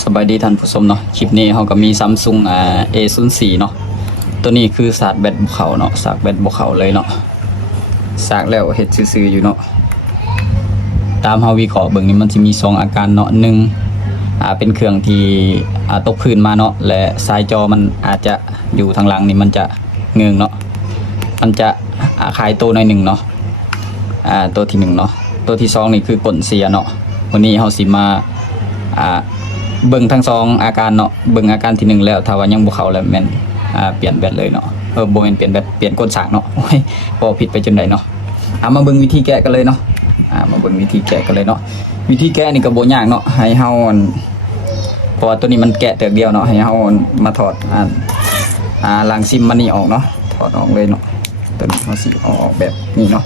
สบายดีท่านผู้ชมเนาะคลิปนี้เขาก็มี Samsung A04 เนาะตัวนี้คือสากแบตบุเขาเนาะสากแบตบุเขาเลยเนาะสากแล้วเฮ็ดซื่อๆอยู่เนาะตามเฮาวิเคราะห์เบิ่งนี่มันสิมี2อาการเนาะ1เป็นเครื่องที่ตกพื้นมาเนาะและสายจอมันอาจจะอยู่ทางหลังนี่มันจะเงืองเนาะมันจะคลายตัวหน่อยหนึ่งเนาะตัวที่1เนาะตัวที่2นี่คือกลเสียเนาะวันนี้เฮาสิมาเบิ่งทั้ง2อาการเนาะเบิ่งอาการที่1แล้วถ้าว่ายังบ่เข้าแล้วแม่นเปลี่ยนแบตเลยเนาะบ่แม่นเปลี่ยนแบตเปลี่ยนก้นสากเนาะโอ้ยบ่ผิดไปจนไดเนาะมาเบิ่งวิธีแก้กันเลยเนาะมาเบิ่งวิธีแก้กันเลยเนาะวิธีแก้นี่ก็บ่ยากเนาะให้เฮาเพราะว่าตัวนี้มันแกะแต่เดียวเนาะให้เฮามาถอดล้างซิมมันนี่ออกเนาะถอดออกเลยเนาะตัวนี้เฮาสิเอาออกแบบนี้เนาะ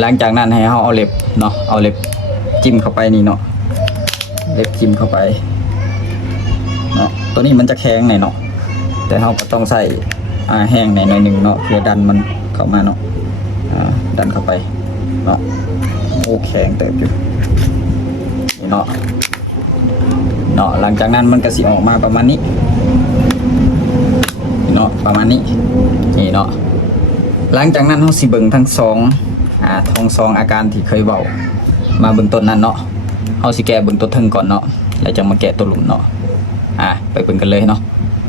หลังจากนั้นให้เฮาเอาเล็บเนาะเอาเล็บจิ้มเข้าไปนี่เนาะเล็บจิ้มเข้าไปเนาะตัวนี้มันจะแข็งหน่อยเนาะแต่เราก็ต้องใส่แห้งหน่อยนึงเนาะเพื่อดันมันเข้ามาเนาะดันเข้าไปเนาะโอ้แข็งเติบอยู่นี่เนาะหลังจากนั้นมันก็สิออกมาประมาณนี้เนาะประมาณนี้นี่เนาะหลังจากนั้นเราสิเบิ่งทั้งสองอาการที่เคยเว้ามาเบิ่งต้นนั้นเนาะเราสิแก้เบิ่งตัวทึงก่อนเนาะแล้วจะมาแก้ตัวหลุมเนาะไปเบิ่งกันเลยเนาะ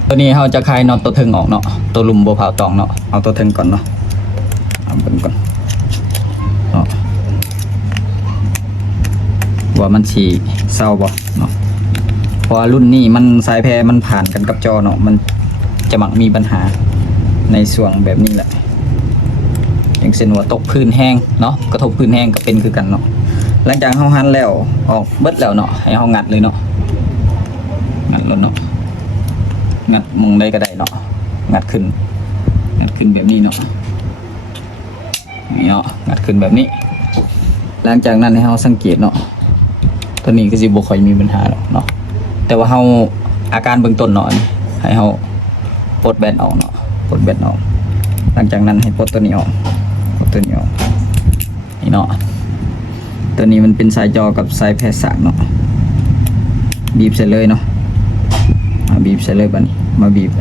ตัวนี้เราจะคลายน็อตตัวทึงออกเนาะตัวหลุมบ่เผาตองเนาะเอาตัวทึงก่อนเนาะเบิ่งก่อนเนาะว่ามันสิเศร้าบ่เนาะเพราะรุ่นนี้มันสายแพรมันผ่านกันกับจอเนาะมันจะมักมีปัญหาในส่วงแบบนี้แหละอย่างเช่นว่าตกพื้นแห้งเนาะกระทบพื้นแห้งก็เป็นคือกันเนาะหลังจากเฮาหั่นแล้วออกเบิดแล้วเนาะให้เฮางัดเลยเนาะงัดแล้วเนาะงัดมุงได้ก็ได้เนาะงัดขึ้นแบบนี้เนาะนี่เนาะงัดขึ้นแบบนี้หลังจากนั้นให้เฮาสังเกตเนาะตัวนี้ก็สิบ่ค่อยมีปัญหาหรอกเนาะแต่ว่าเฮาอาการเบื้องต้นเนาะให้เฮาปลดแบตออกเนาะปลดแบตออกหลังจากนั้นให้ปลดตัวนี้ออกนี่เนาะตัวนี้มันเป็นสายจอกับสายแพรสากเนาะบีบใส่เลยเนาะบีบใส่เลยบัดนี้มาบีบ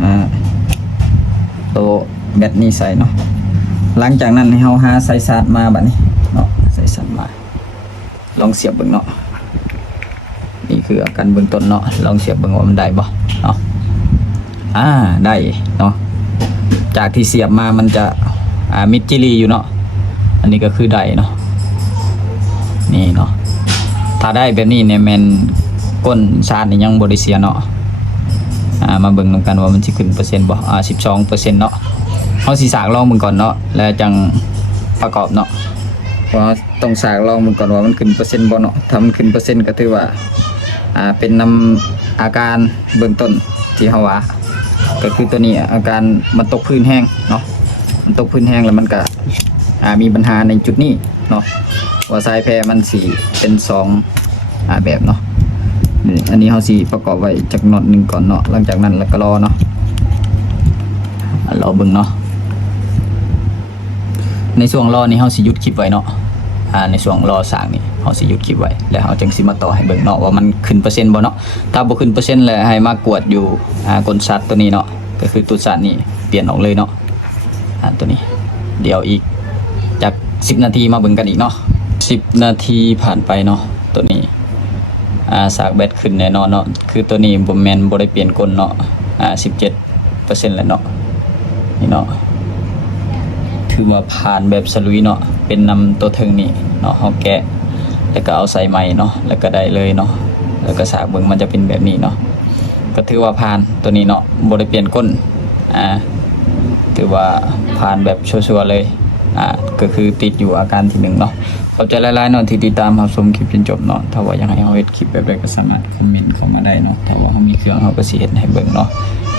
ตัวแบตนี้ใส่เนาะหลังจากนั้นให้เฮาหาสายชาร์จมาบัดนี้เนาะสายชาร์จมาลองเสียบเบิ่งเนาะนี่คืออาการเบื้องต้นเนาะลองเสียบเบิ่งว่ามันได้บ่เนาะได้เนาะจากที่เสียบมามันจะมิดจิลีอยู่เนาะอันนี้ก็คือได้เนาะนี่เนาะถ้าได้แบบนี้เนี่ยแมนก้นชาร์จนี่ยังบ่ได้เสียเนาะมาเบิ่งนำกันว่ามันสิขึ้นเปอร์เซ็นต์บ่12%เนาะเฮาสิสากลองเบิ่งก่อนเนาะแล้วจังประกอบเนาะเพราะต้องสากลองเบิ่งก่อนว่ามันขึ้นเปอร์เซ็นต์บ่เนาะถ้ามันขึ้นเปอร์เซ็นต์ก็ถือว่าเป็นนำอาการเบื้องต้นที่เฮาว่าก็คือตัวนี้อาการมันตกพื้นแห้งเนาะมันตกพื้นแห้งแล้วมันก็มีปัญหาในจุดนี้เนาะว่าสายแพรมันสิเป็น2แบบเนาะอันนี้เขาสิประกอบไว้จากน็อตหนึ่งก่อนเนาะหลังจากนั้นแล้วก็รอเนาะรอเบิ่งเนาะในช่วงรอนี้เขาสิหยุดคลิปไว้เนาะในช่วงรอสร้างนี่เขาสิหยุดคลิปไว้แล้วเขาจึงสิมาต่อให้เบิ่งเนาะว่ามันขึ้นเปอร์เซ็นต์บ่เนาะถ้าบ่ขึ้นเปอร์เซ็นต์แล้วให้มากวดอยู่กลชัดตัวนี้เนาะก็คือตัวชัดนี่เปลี่ยนออกเลยเนาะตัวนี้เดี๋ยวอีกจาก10 นาทีมาเบิ่งกันอีกเนาะ10 นาทีผ่านไปเนาะตัวนี้สากแบตขึ้นแน่นอนเนาะคือตัวนี้บ่แม่นบ่ได้เปลี่ยนกลเนาะ17% แล้วเนาะนี่เนาะถือว่าผ่านแบบสลุยเนาะเป็นนำตัวเทิงนี่เนาะเฮาแกะแล้วก็เอาใส่ใหม่เนาะแล้วก็ได้เลยเนาะแล้วก็สากเบิ่งมันจะเป็นแบบนี้เนาะก็ถือว่าผ่านตัวนี้เนาะบ่ได้เปลี่ยนก้นถือว่าผ่านแบบชัวร์ๆเลยก็คือติดอยู่อาการที่1เนาะขอบใจหลายๆเนาะที่ติดตามรับชมคลิปจนจบเนาะถ้าว่าอยากให้เฮาเฮ็ดคลิปแบบใดก็สามารถคอมเมนต์เข้ามาได้เนาะถ้าว่าเฮามีเครื่องเฮาก็สิเฮ็ดให้เบิ่งเนาะ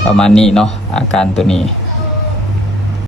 ประมาณนี้เนาะอาการตัวนี้